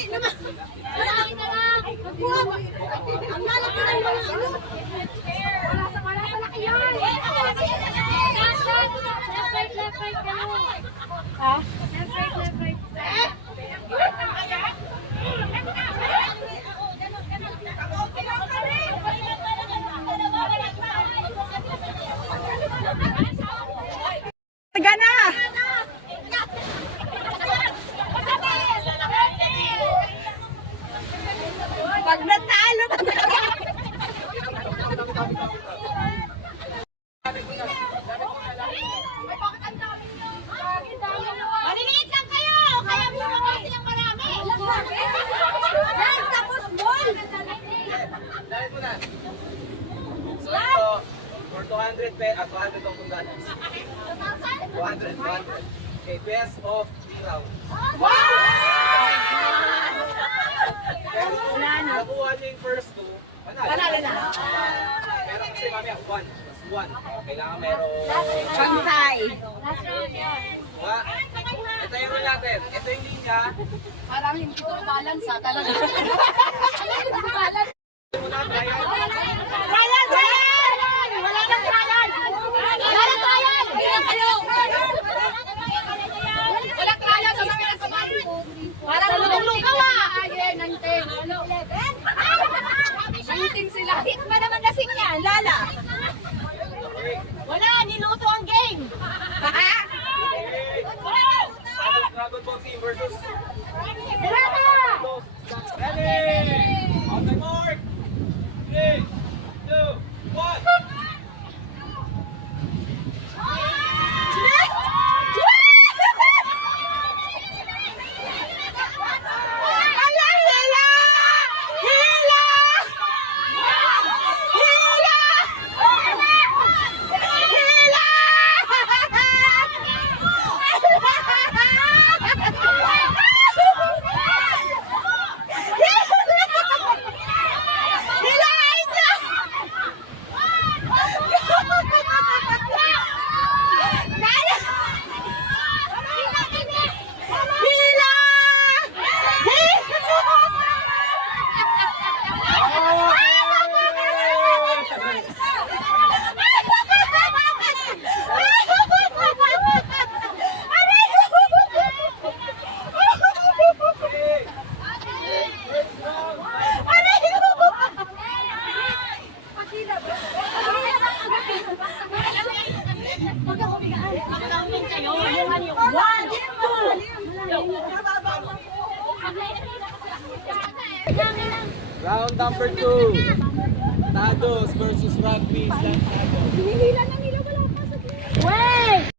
Marami na lang. Ang lalaki ng mga sino. Wala sa laki yan. Left right, gano'n. Ha? Left right. Gana! Pag natalo Maliliit lang kayo! Kaya bumawa silang marami! Yan, tapos ball! Dahil mo na. So ito, for 200 200 ang kundanas. 200. Okay, best of 3 rounds. Pero kung nakuha niyo yung first two, panalo na. Pero kasi mamaya, 1 plus 1. Kailangan merong... pantay. Last round yun. Ito yung rule natin. Ito yung linya. Parang hindi ko balance ha, talaga. Muna, kaya. Trial! Wala nang trial! Walang trial! Bilang kayo! Walang trial sa mga nasaman! Parang lugaw ah! 19 sila. Hit pa naman kasing yan, Lala! Wala, niluto ang game! Dragon Ball Team versus... Drama! Ready! On the mark! 3, 2, 1! Round number 2. Tados versus Rugby. Tados. Hinihila na nila, wala pa sa Wait!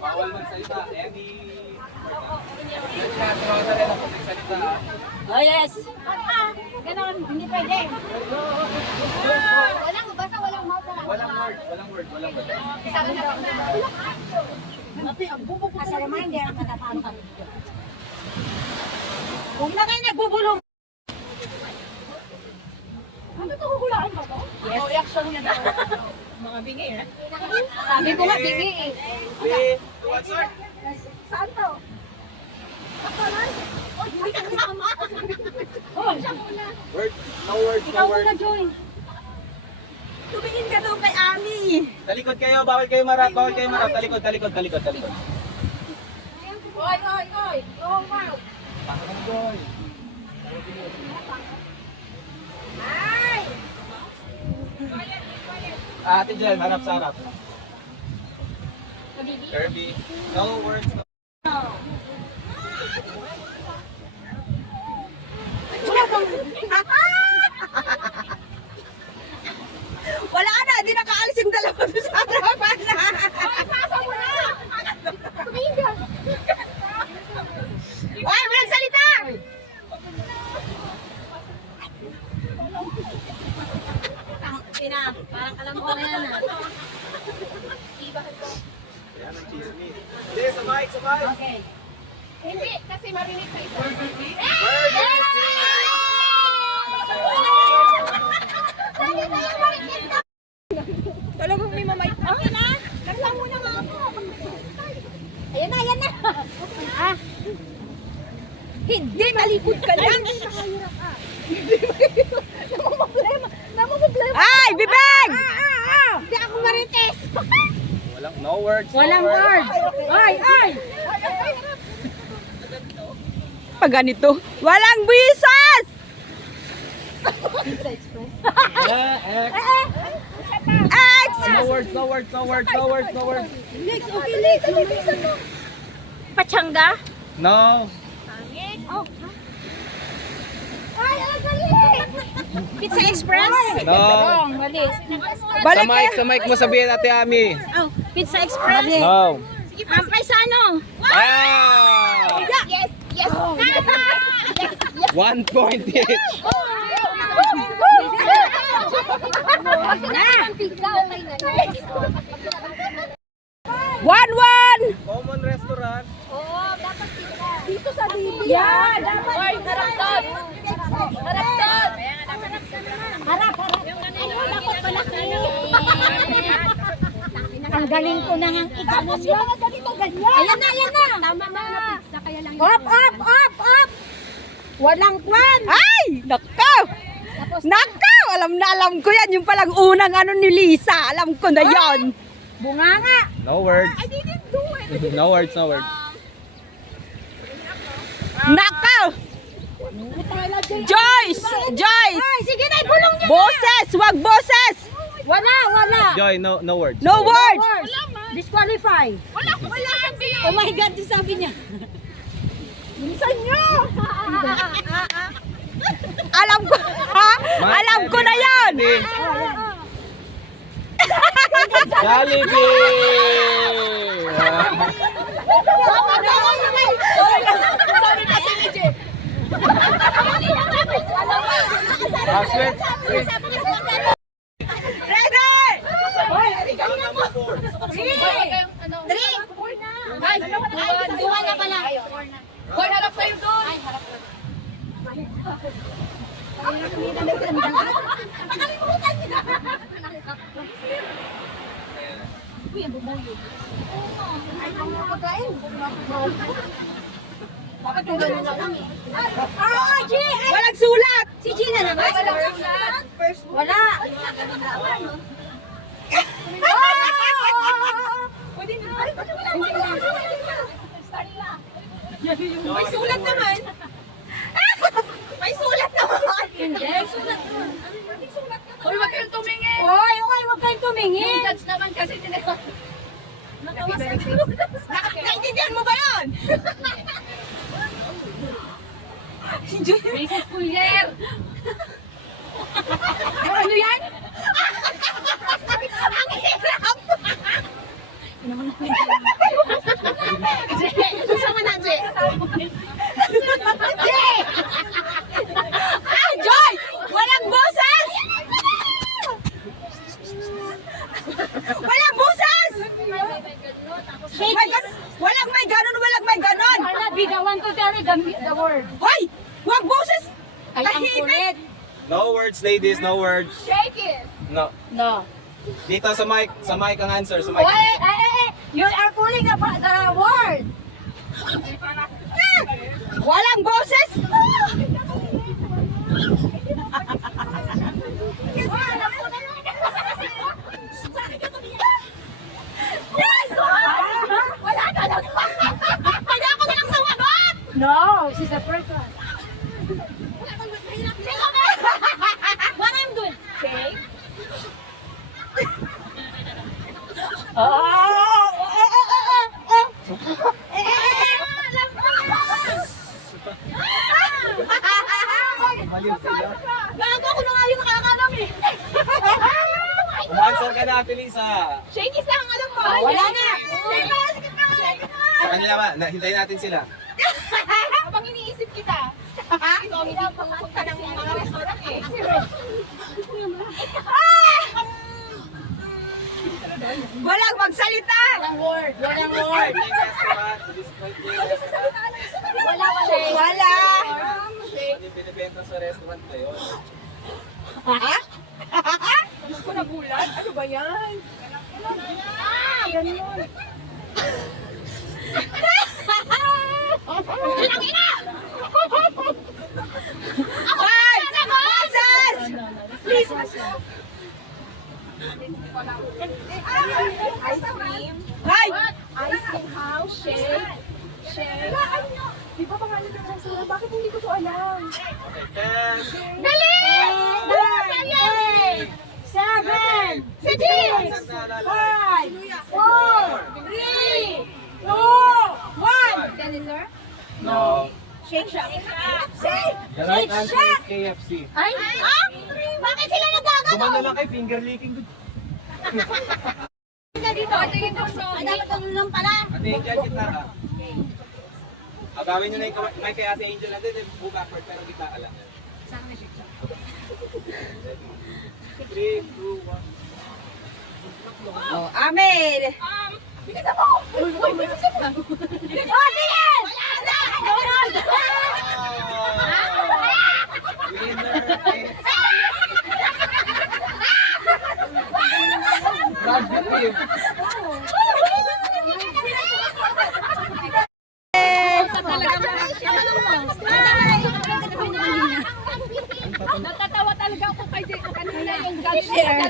Bawal magsalita. Any... Nagkatawa na rin ako magsalita. Oh yes! Ganon, hindi pwede. Walang basta walang mouth na lang. Walang word. Isa lang na as a reminder, matatapang. Huwag na kayo nagbubulong! Ano ito, huhulaan ba ito? Yes. Reaction niya daw. Mga bingi eh. Sabi ko nga, bigi eh. 3, 2, 1, start! Saan to? Ako lang? Word, no words, no words. Tumingin ka doon kay Ami. Talikod kayo, bawal kayo marap, bawal kayo marap. Talikod, talikod, talikod, talikod. Oy, oy, oy. Oh, wow. Ay! Ate Jen, harap sa harap. Kirby, no words, no. Wala na, di nakaalis yung dalawa doon sa harapan na. Ay, pasa mo na! Tumingin ka. Ay, walang salita! Parang alam ko na yan ah. Yan ang chismis. Hindi, sa mic, sa mic. Okay. Hindi, kasi marinig sa isa. Word, Talagang may mamay. Okay na? Naglang muna nga ako. Ayan na, ayan na. Ah. Hindi, malikod ka lang. Namumblema. Ay, bibig! Hindi ako marites. Walang, no words, no Walang words. words. Ay, ay. Pag ganito, walang bisas! X! No words, no words, no words, no words, no words. Lex, okay, Lex. Pachanga? No. Oh. Ay, ang galing! Pizza Express? No. Wrong, mali. Sa mic mo sabihin, Ate Ami. Oh, Pizza Express? No. Ang paisano? Ah! Yes, yes. Yes, 1 point each. One. Common restaurant. Dito sa Bibi. Yeah, dapat. Oy, harap doon. Harap doon. Harap. Ano, dapat malaki. Ang galing ko na nga. Tapos yung mga ganito ganyan. Ayan na. Tama na. Up. Walang kwan. Ay, nakaw. Nakaw, alam ko yan. Yung palang unang ano ni Lisa. Alam ko na yan. Bunganga. No words. I didn't do it. No words, no words. Nakaw. Joyce. Sige na, ibulong niyo. Boses, wag boses. Wala. Joy, no words. No words. Disqualify. Wala. Oh my God, di sabi niya. Minsan niyo. Alam ko, ha? Alam ko na yan. Jollibee! Sorry kasi ni Jay. Sweet. Ready? Number 4. Three. Dua na pala. Hoy, harap kayo doon. Nakalimutan niyo na. Uy, ang bubuyo. Ay, ang napagkain. Bakit yung gano'n lang kami? G! Walang sulat! Si Gina naman. Walang sulat. Wala. May sulat naman. May sulat naman. Hindi. Hoy, wag kayong tumingin. Hoy, wag kayong tumingin. Yung judge naman kasi tinatawag. Naintindihan mo ba yun? Mrs. Collier. Ano yan? Ang hirap! Sama na, Jay! Jay! Ah, Joy! Walang boses! Walang boses! Walang may ganon! Bigawan to tell the word. Hoy! Wag boses! Ay, ang kulit. No words, ladies, no words. Shake it! No. No. Dito sa mic ang answer. Sa mic. You are pulling the word! Walang boses! Wala ka lang. Kaya ako na lang sumagot. No, this is the first one. What I'm doing? Okay. Maliw sila. Bago ako na nga yung nakakalam eh. Umanswer ka na, Ate Lisa. Shakies lang ang alam ko. Wala na. Sa kanila ba? Hintayin natin sila. Habang iniisip kita, ito ang hindi pumunta ng mga restaurant eh. Walang magsalita! Walang word. Walang Describe word. yung restaurant. Describe yung restaurant. Wala. Wala. Ano yung binibenta sa restaurant na yun? Gusto ko nagulat. Ano ba yan? Ganun. Walang ina! Ay! Boses! Please. Ice cream. Ay! Ice cream house, shake. Shake. Di ba pangalan ng restaurant? Bakit hindi ko to alam? Okay, 10. Galing! Seven! Six! Five! Four! Three! Two! One! Dinosaur? No. Shake Shack. The right answer is KFC. Ay! Ah! Bakit sila nagkagano? Gumano lang kay finger licking. Dito, ito yung gusto. Ay, dapat tulong pala. Ate Angel, kita ka. Agawin nyo na yung may kay Ate Angel natin, then go backward, pero kita ka lang. Saan na shake Shack? 3, 2, 1. Oh, amen! Bilisan mo! Uy, bilisan mo! Oh, tingin! Wala na! Donald! Winner is... God believe. Natatawa talaga ako kay kanina yung galit. Share.